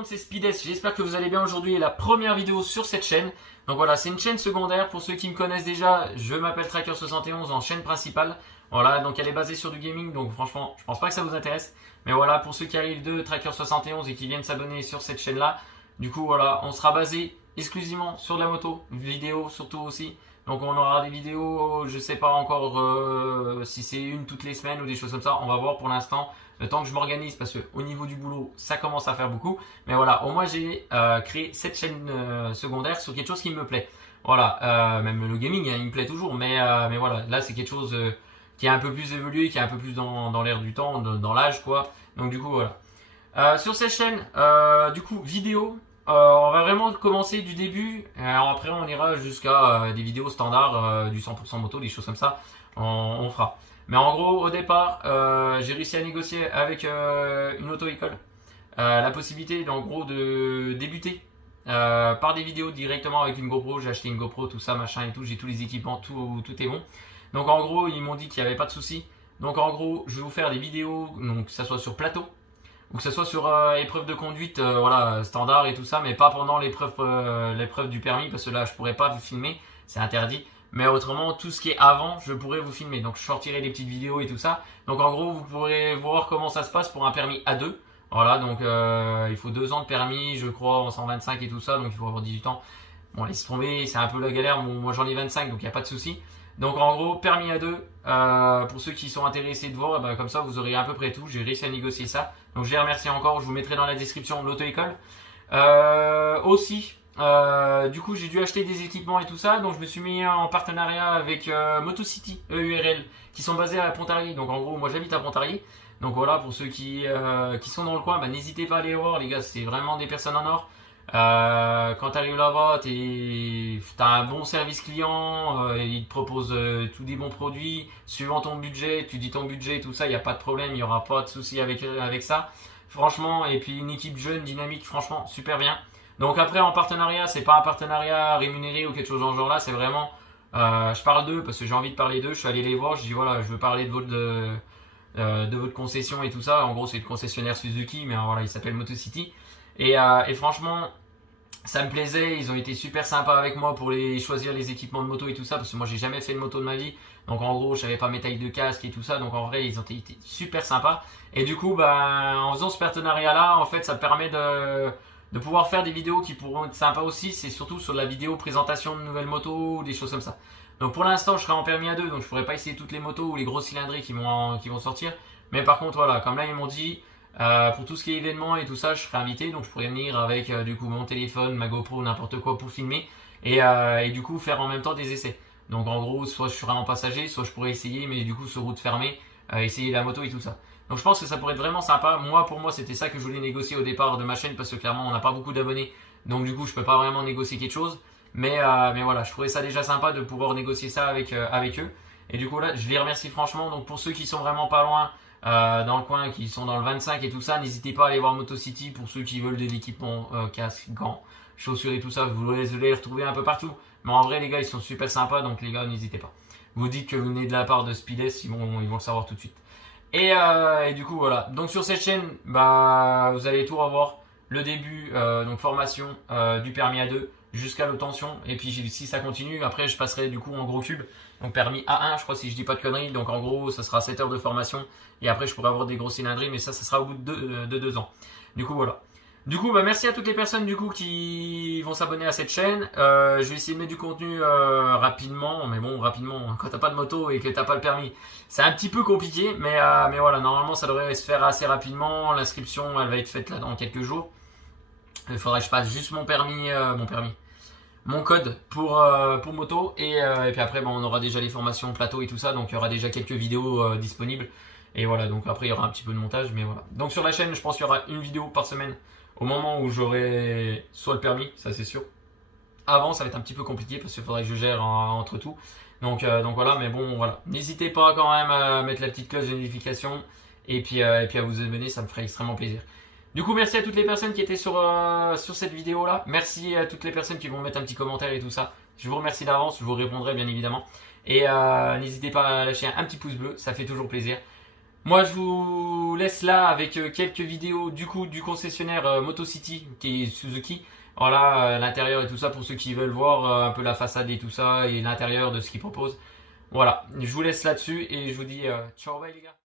monde, c'est Speedes, j'espère que vous allez bien aujourd'hui, la première vidéo sur cette chaîne. Donc voilà, c'est une chaîne secondaire, pour ceux qui me connaissent déjà, je m'appelle Tracker71 en chaîne principale. Voilà, donc elle est basée sur du gaming, donc franchement, je pense pas que ça vous intéresse. Mais voilà, pour ceux qui arrivent de Tracker71 et qui viennent s'abonner sur cette chaîne-là, du coup voilà, on sera basé exclusivement sur de la moto, vidéo surtout aussi. Donc on aura des vidéos, je sais pas encore si c'est une toutes les semaines ou des choses comme ça, on va voir pour l'instant. Le temps que je m'organise, parce que au niveau du boulot, ça commence à faire beaucoup. Mais voilà, au moins j'ai créé cette chaîne secondaire sur quelque chose qui me plaît. Voilà, même le gaming, hein, il me plaît toujours. Mais voilà, là c'est quelque chose qui est un peu plus évolué, qui est un peu plus dans l'air du temps, dans l'âge quoi. Donc du coup voilà. Sur cette chaîne, du coup vidéo, on va vraiment commencer du début. Après on ira jusqu'à des vidéos standards, du 100% moto, des choses comme ça. On fera. Mais en gros, au départ, j'ai réussi à négocier avec une auto-école la possibilité, en gros, de débuter par des vidéos directement avec une GoPro. J'ai acheté une GoPro, tout ça, machin et tout. J'ai tous les équipements, tout est bon. Donc en gros, ils m'ont dit qu'il n'y avait pas de souci. Donc en gros, je vais vous faire des vidéos, donc que ça soit sur plateau ou que ça soit sur épreuve de conduite, voilà, standard et tout ça, mais pas pendant l'épreuve du permis parce que là, je pourrais pas vous filmer, c'est interdit. Mais autrement, tout ce qui est avant, je pourrais vous filmer. Donc je sortirai des petites vidéos et tout ça. Donc en gros, vous pourrez voir comment ça se passe pour un permis A2. Voilà, donc il faut 2 ans de permis, je crois, en 125 et tout ça. Donc il faut avoir 18 ans. Bon, laisse tomber, c'est un peu la galère. Moi j'en ai 25, donc il n'y a pas de souci. Donc en gros, permis A2, pour ceux qui sont intéressés de voir, ben, comme ça vous aurez à peu près tout. J'ai réussi à négocier ça. Donc je les remercie encore, je vous mettrai dans la description l'auto-école. Aussi, du coup j'ai dû acheter des équipements et tout ça, donc je me suis mis en partenariat avec Motocity EURL qui sont basés à Pontarlier. Donc en gros moi j'habite à Pontarlier, donc voilà, pour ceux qui sont dans le coin, bah, n'hésitez pas à aller voir les gars, c'est vraiment des personnes en or. Quand tu arrives là-bas, t'as un bon service client, ils te proposent tous des bons produits suivant ton budget. Tu dis ton budget, tout ça, il n'y a pas de problème, il n'y aura pas de souci avec ça, franchement. Et puis une équipe jeune, dynamique, franchement super bien. Donc après en partenariat, c'est pas un partenariat rémunéré ou quelque chose dans ce genre là, c'est vraiment je parle d'eux parce que j'ai envie de parler d'eux. Je suis allé les voir, je dis voilà, je veux parler de votre concession et tout ça. En gros c'est le concessionnaire Suzuki, mais voilà, il s'appelle Motocity. Et franchement ça me plaisait, ils ont été super sympas avec moi pour choisir les équipements de moto et tout ça, parce que moi j'ai jamais fait de moto de ma vie, donc en gros je savais pas mes tailles de casque et tout ça, donc en vrai ils ont été super sympas. Et du coup bah, en faisant ce partenariat là, en fait ça permet de pouvoir faire des vidéos qui pourront être sympas aussi. C'est surtout sur la vidéo présentation de nouvelles motos ou des choses comme ça. Donc pour l'instant je serai en permis A2, donc je pourrais pas essayer toutes les motos ou les gros cylindrés qui vont sortir, mais par contre voilà, comme là ils m'ont dit pour tout ce qui est événement et tout ça, je serai invité, donc je pourrais venir avec du coup mon téléphone, ma GoPro, n'importe quoi pour filmer et du coup faire en même temps des essais. Donc en gros, soit je serai en passager, soit je pourrais essayer, mais du coup sur route fermée, essayer la moto et tout ça. Donc je pense que ça pourrait être vraiment sympa. Pour moi, c'était ça que je voulais négocier au départ de ma chaîne, parce que clairement on n'a pas beaucoup d'abonnés, donc du coup je peux pas vraiment négocier quelque chose. Mais voilà, je trouvais ça déjà sympa de pouvoir négocier ça avec eux. Et du coup là, je les remercie franchement. Donc pour ceux qui sont vraiment pas loin, dans le coin, qui sont dans le 25 et tout ça, n'hésitez pas à aller voir Motocity. Pour ceux qui veulent de l'équipement, casque, gants, chaussures et tout ça, vous les retrouver un peu partout. Mais en vrai les gars, ils sont super sympas, donc les gars, n'hésitez pas. Vous dites que vous venez de la part de Speedes, ils vont le savoir tout de suite. Et du coup voilà, donc sur cette chaîne, bah, vous allez tout revoir. Le début, donc formation du permis A2 jusqu'à l'obtention. Et puis si ça continue, après je passerai du coup en gros cube. Donc permis A1, je crois, si je dis pas de conneries. Donc en gros, ça sera 7 heures de formation. Et après, je pourrai avoir des gros cylindrés, mais ça sera au bout de 2 ans. Du coup, voilà. Du coup, bah, merci à toutes les personnes du coup qui vont s'abonner à cette chaîne. Je vais essayer de mettre du contenu rapidement. Mais bon, rapidement, quand t'as pas de moto et que t'as pas le permis, c'est un petit peu compliqué. Mais voilà, normalement, ça devrait se faire assez rapidement. L'inscription, elle va être faite là dans quelques jours. Il faudrait que je passe juste mon code pour moto et puis après on aura déjà les formations plateau et tout ça, donc il y aura déjà quelques vidéos disponibles et voilà, donc après il y aura un petit peu de montage, mais voilà. Donc sur la chaîne, je pense qu'il y aura une vidéo par semaine au moment où j'aurai soit le permis, ça c'est sûr. Avant ça va être un petit peu compliqué parce qu'il faudrait que je gère entre tout, donc voilà, mais bon voilà, n'hésitez pas quand même à mettre la petite cloche de notification et puis à vous abonner, ça me ferait extrêmement plaisir. Du coup, merci à toutes les personnes qui étaient sur cette vidéo là. Merci à toutes les personnes qui vont mettre un petit commentaire et tout ça. Je vous remercie d'avance, je vous répondrai bien évidemment. Et n'hésitez pas à lâcher un petit pouce bleu, ça fait toujours plaisir. Moi, je vous laisse là avec quelques vidéos du coup du concessionnaire MotoCity qui est Suzuki. Voilà, l'intérieur et tout ça pour ceux qui veulent voir un peu la façade et tout ça et l'intérieur de ce qu'ils proposent. Voilà, je vous laisse là-dessus et je vous dis ciao, bye les gars.